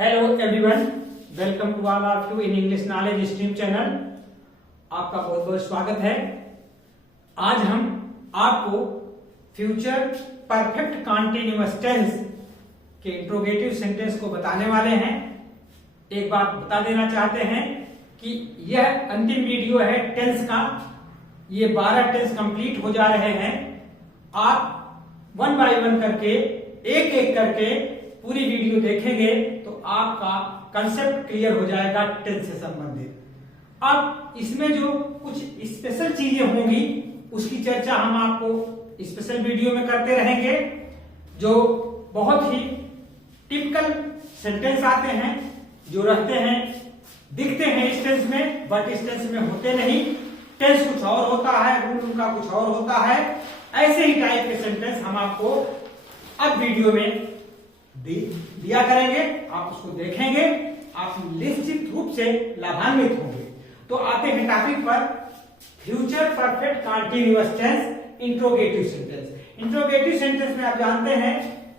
Hello everyone, welcome to all of you in English knowledge stream channel. आपका बहुत बहुत स्वागत है। आज हम आपको फ्यूचर परफेक्ट कॉन्टिन्यूअस टेंस के इंट्रोगेटिव सेंटेंस को बताने वाले हैं। एक बात बता देना चाहते हैं कि यह अंतिम वीडियो है टेंस का। ये 12 टेंस कंप्लीट हो जा रहे हैं। आप वन बाय वन करके एक एक करके पूरी वीडियो देखेंगे तो आपका कंसेप्ट क्लियर हो जाएगा टेंस से संबंधित। अब इसमें जो कुछ स्पेशल चीजें होंगी उसकी चर्चा हम आपको स्पेशल वीडियो में करते रहेंगे। जो बहुत ही टिपिकल सेंटेंस आते हैं, जो रहते हैं, दिखते हैं इस टेंस में, बट इस टेंस में होते नहीं। टेंस कुछ और होता है, रूल उनका कुछ और होता है। ऐसे ही टाइप के सेंटेंस हम आपको अब वीडियो में दिया करेंगे। आप उसको देखेंगे, आप निश्चित रूप से लाभान्वित होंगे। तो आते हैं टॉपिक पर, future perfect continuous tense interrogative sentence. Interrogative sentence में आप जानते हैं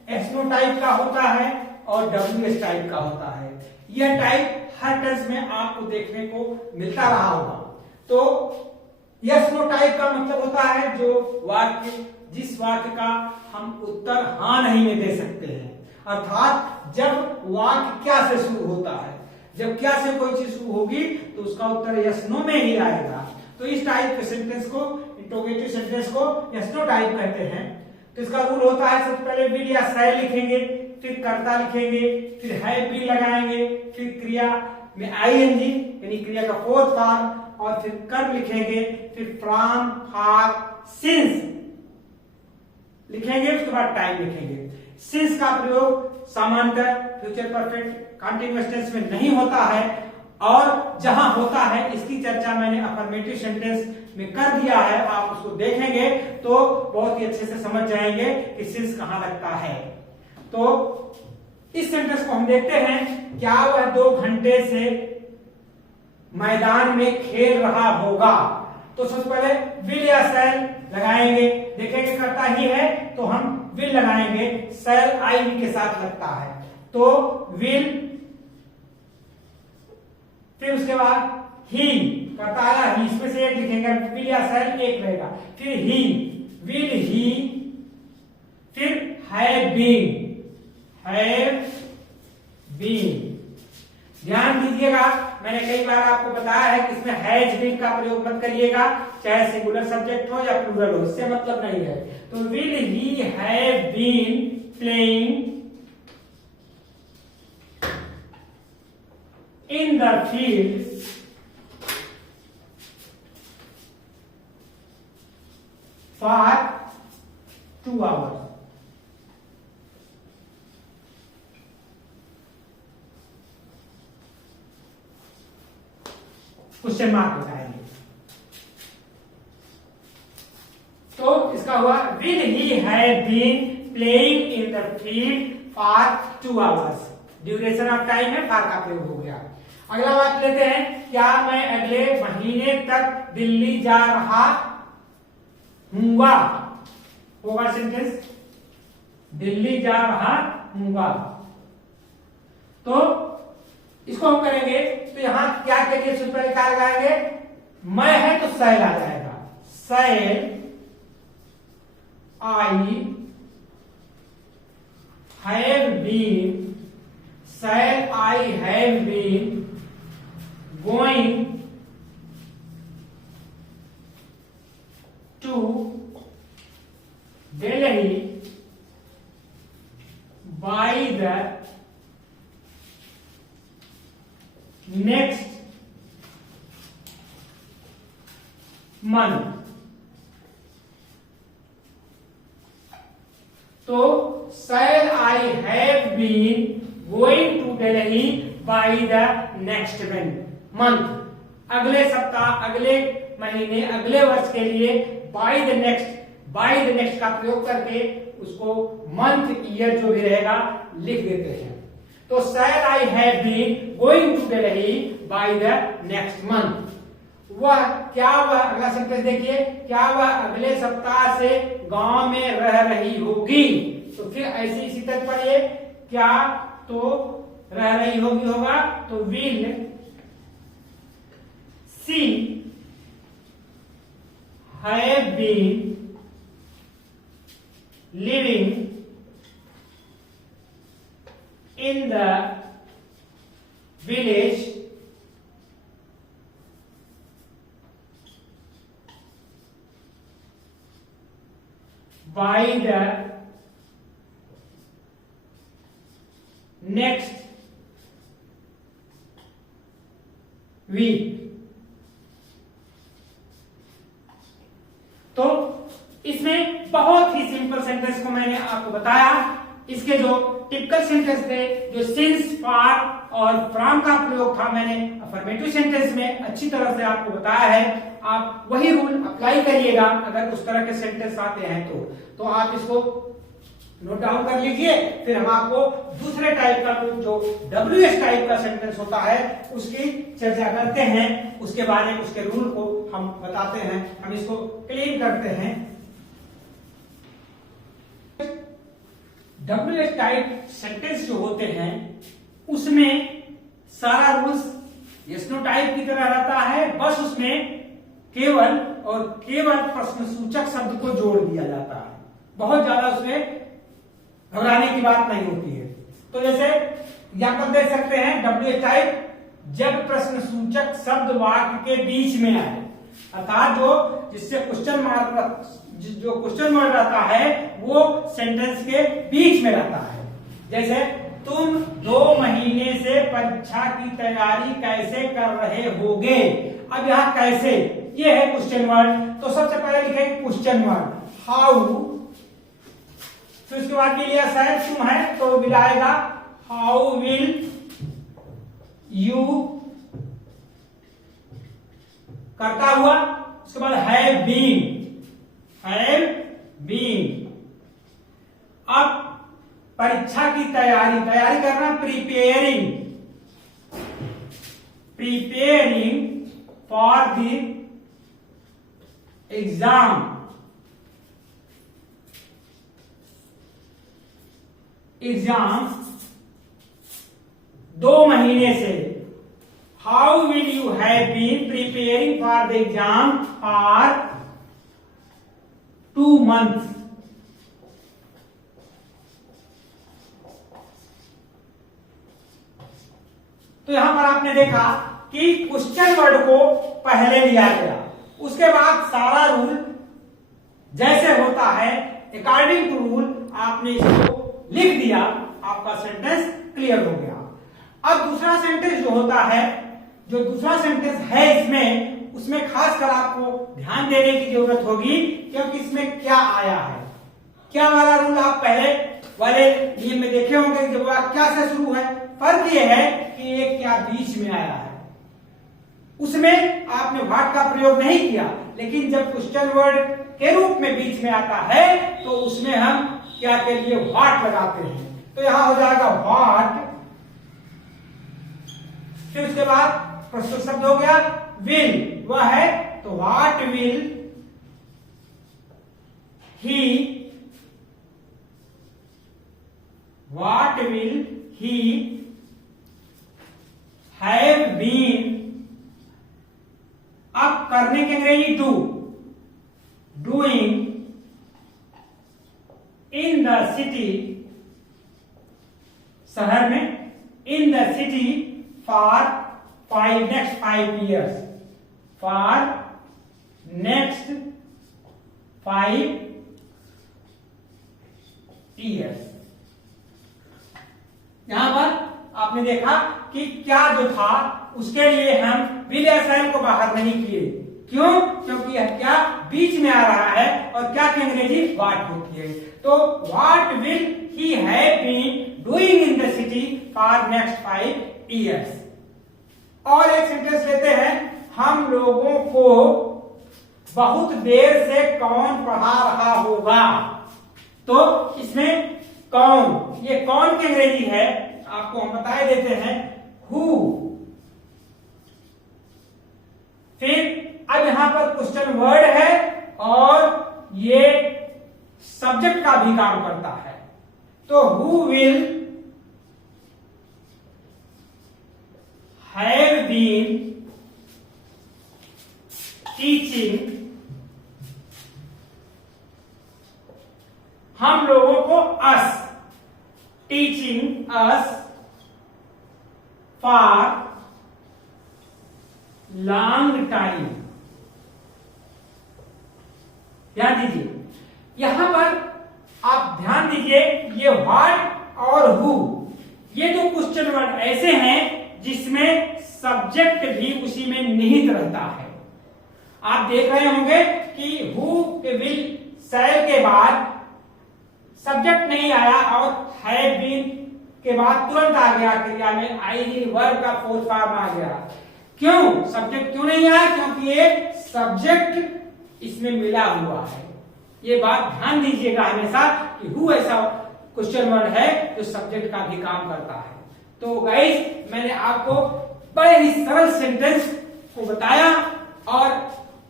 एसनो टाइप का होता है और डब्ल्यूएस टाइप का होता है। यह टाइप हर टेंस में आपको देखने को मिलता रहा होगा। तो यस नो टाइप का मतलब होता है जो वाक्य, जिस वाक्य का हम उत्तर हाँ नहीं में दे सकते हैं। अर्थात जब वाक्य क्या से शुरू होता है, जब क्या से कोई चीज शुरू होगी तो उसका उत्तर यस नो में ही आएगा। तो इस टाइप के सेंटेंस को, इंट्रोगेटिव सेंटेंस को यस नो टाइप कहते हैं। तो इसका रूल होता है, सबसे पहले विल या शैल लिखेंगे, फिर कर्ता लिखेंगे, फिर है बी लगाएंगे, फिर क्रिया में आईएनजी यानी क्रिया का फोर्थ फॉर्म, और फिर कर लिखेंगे, फिर फ्रॉम, फॉर, सिंस लिखेंगे, उसके बाद टाइम लिखेंगे। सिंस का प्रयोग सामान्यतः फ्यूचर परफेक्ट कॉन्टिन्यूअस टेंस में नहीं होता है, और जहां होता है इसकी चर्चा मैंने अफर्मेटिव सेंटेंस में कर दिया है। आप उसको देखेंगे तो बहुत ही अच्छे से समझ जाएंगे कि सिंस कहां लगता है। तो इस सेंटेंस को हम देखते हैं, क्या वह 2 घंटे से मैदान में खेल रहा होगा। तो सबसे पहले विल या शैल लगाएंगे, देखेंगे करता ही है तो हम विल लगाएंगे, शैल आई के साथ लगता है तो विल, फिर उसके बाद ही करता है ही, इसमें से एक लिखेंगे, विल या शैल एक रहेगा, फिर ही, विल ही, फिर हैव बीन। ध्यान दीजिएगा, मैंने कई बार आपको बताया है कि इसमें हैज बीन का प्रयोग मत करिएगा, चाहे सिंगुलर सब्जेक्ट हो या प्लूरल हो, इससे मतलब नहीं है। तो will he have been playing in the field for 2 hours। Question mark लगाएंगे। तो इसका हुआ will he have been playing in the field for 2 hours। Duration of time है, फॉर का प्रयोग हो गया। अगला बात लेते हैं, क्या मैं अगले महीने तक दिल्ली जा रहा हूंगा। होगा सेंटेंस, दिल्ली जा रहा हूंगा। तो इसको हम करेंगे तो यहां क्या करिए, सूत्र क्या लगाएंगे, मैं है तो शैल आ जाएगा, shall I have been, shall I have been going to Delhi by the next month. तो shall I have been going to Delhi by the next month. अगले सप्ताह, अगले महीने, अगले वर्ष के लिए बाय द नेक्स्ट का प्रयोग करके उसको मंथ, ईयर जो भी रहेगा लिख देते हैं। तो shall I have been going to Delhi by the next month. वह अगला सेंटेंस देखिए, क्या वह अगले सप्ताह से गांव में रह रही होगी। तो फिर ऐसी इसी तरह पढ़िए, क्या तो रह रही होगी होगा, तो will she have been living in the village by the next week। तो इसमें बहुत ही सिंपल सेंटेंस को मैंने आपको बताया। इसके जो टिपिकल सेंटेंस थे, जो सिंस, फॉर और फ्रॉम का प्रयोग था, मैंने अफर्मेटिव सेंटेंस में अच्छी तरह से आपको बताया है। आप वही रूल अप्लाई करिएगा अगर उस तरह के सेंटेंस आते हैं तो आप इसको नोट डाउन कर लीजिए। फिर हम आपको दूसरे टाइप का जो WH टाइप का सेंटेंस होता है उसकी चर्चा करते हैं, उसके बारे में उसके रूल को हम बताते हैं, हम इसको क्लीन करते हैं। WH टाइप सेंटेंस जो होते हैं उसमें सारा रूल्स यस नो टाइप की तरह रहता है, बस उसमें केवल और केवल प्रश्नसूचक शब्द को जोड़ दिया जाता है। बहुत ज्यादा उसमें घबराने की बात नहीं होती है। तो जैसे यहां पर देख सकते हैं WH टाइप, जब प्रश्नसूचक शब्द वाक्य के बीच में आए, अर्थात जो जिससे क्वेश्चन मार्क रहता है वो सेंटेंस के बीच में रहता है। जैसे तुम 2 महीने से परीक्षा की तैयारी कैसे कर रहे होगे। अब यहाँ कैसे, ये है क्वेश्चन वर्ड, तो सबसे पहले लिखेंगे क्वेश्चन वर्ड हाउ, फिर उसके बाद के लिए शायद तुम है तो मिलाएगा हाउ विल यू, करता हुआ, उसके बाद हैव बीन। अब परीक्षा की तैयारी करना, प्रिपेयरिंग फॉर द एग्जाम, 2 महीने से। How will you have been preparing for the exam for 2 months। तो यहां पर आपने देखा कि क्वेश्चन वर्ड को पहले लिया गया, उसके बाद सारा रूल जैसे होता है अकॉर्डिंग टू रूल आपने इसको लिख दिया, आपका सेंटेंस क्लियर हो गया। अब दूसरा सेंटेंस जो होता है, जो दूसरा सेंटेंस है इसमें, उसमें खासकर आपको ध्यान देने की जरूरत होगी, क्योंकि इसमें क्या आया है। क्या वाला रूल आप पहले वाले नियम में देखे होंगे, जब वाक्य क्या से शुरू है। फर्क यह है कि ये क्या बीच में आया है, उसमें आपने व्हाट का प्रयोग नहीं किया, लेकिन जब क्वेश्चन वर्ड के रूप में बीच में आता है तो उसमें हम क्या के लिए व्हाट लगाते हैं। तो यहां हो जाएगा व्हाट, फिर उसके बाद प्रश्न शब्द हो गया विल, वह है तो what will he have been. अब करने के अंग्रेजी डूइंग इन द सिटी, शहर में, इन the city for next 5 years, for next 5 years। यहां पर आपने देखा कि क्या जो था उसके लिए हम विल या शैल को बाहर नहीं किए। क्यों? क्योंकि यह क्या बीच में आ रहा है और क्या की अंग्रेजी व्हाट होती है। तो what will he have been doing in the city for next 5 years। और एक सेंटेंस लेते हैं, हम लोगों को बहुत देर से कौन पढ़ा रहा होगा। तो इसमें कौन, ये कौन की अंग्रेजी है आपको हम बता देते हैं, हु। फिर अब यहां पर क्वेश्चन वर्ड है और ये सब्जेक्ट का भी काम करता है। तो who will have been teaching, हम लोगों को, us, teaching us for long time। ध्यान दीजिए, यहां पर आप ध्यान दीजिए, ये व्हाट और हु, ये दो क्वेश्चन वर्ड ऐसे हैं जिसमें सब्जेक्ट भी उसी में निहित रहता है। आप देख रहे होंगे कि हु के विल शैल के बाद सब्जेक्ट नहीं आया और हैव बीन के बाद तुरंत आ गया क्रिया में आईडी वर्ब का फोर्थ फॉर्म आ गया। क्यों सब्जेक्ट क्यों नहीं आया? क्योंकि ये सब्जेक्ट इसमें मिला हुआ है। ये बात ध्यान दीजिएगा हमेशा कि हु ऐसा क्वेश्चन वर्ड है जो सब्जेक्ट का भी काम करता है। तो गाइस, मैंने आपको बड़े ही सरल सेंटेंस को बताया और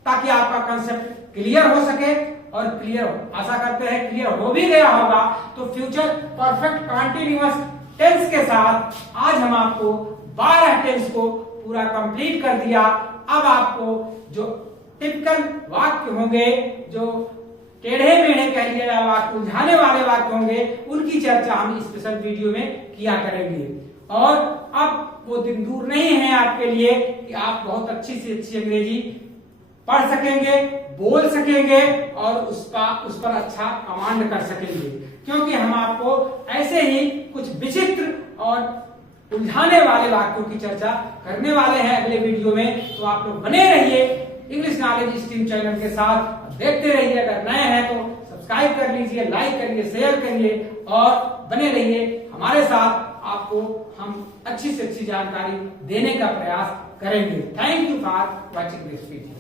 ताकि आपका कंसेप्ट क्लियर हो सके, और क्लियर आशा करते हैं क्लियर हो भी गया होगा। तो फ्यूचर परफेक्ट कंटीन्यूअस टेंस के साथ आज हम आपको 12 टेंस को पूरा कंप्लीट कर दिया। अब आपको जो टिपिकल वाक्य होंगे, जो टेढ़े मेढ़े कह लिया वाक्य, उलझाने वाले वाक्य होंगे, उनकी चर्चा हम स्पेशल वीडियो में किया करेंगे। और अब वो दिन दूर नहीं है आपके लिए कि आप बहुत अच्छी से अच्छी अंग्रेजी पढ़ सकेंगे, बोल सकेंगे और उस पर अच्छा कमांड कर सकेंगे, क्योंकि हम आपको ऐसे ही कुछ विचित्र और उलझाने वाले वाक्यों की चर्चा करने वाले हैं अगले वीडियो में। तो आप लोग बने रहिए इंग्लिश नॉलेज स्ट्रीम चैनल के साथ, देखते रहिए। अगर नए हैं तो सब्सक्राइब कर लीजिए, लाइक करिए, शेयर करिए और बने रहिए हमारे साथ। आपको हम अच्छी से अच्छी जानकारी देने का प्रयास करेंगे। Thank you for watching this video.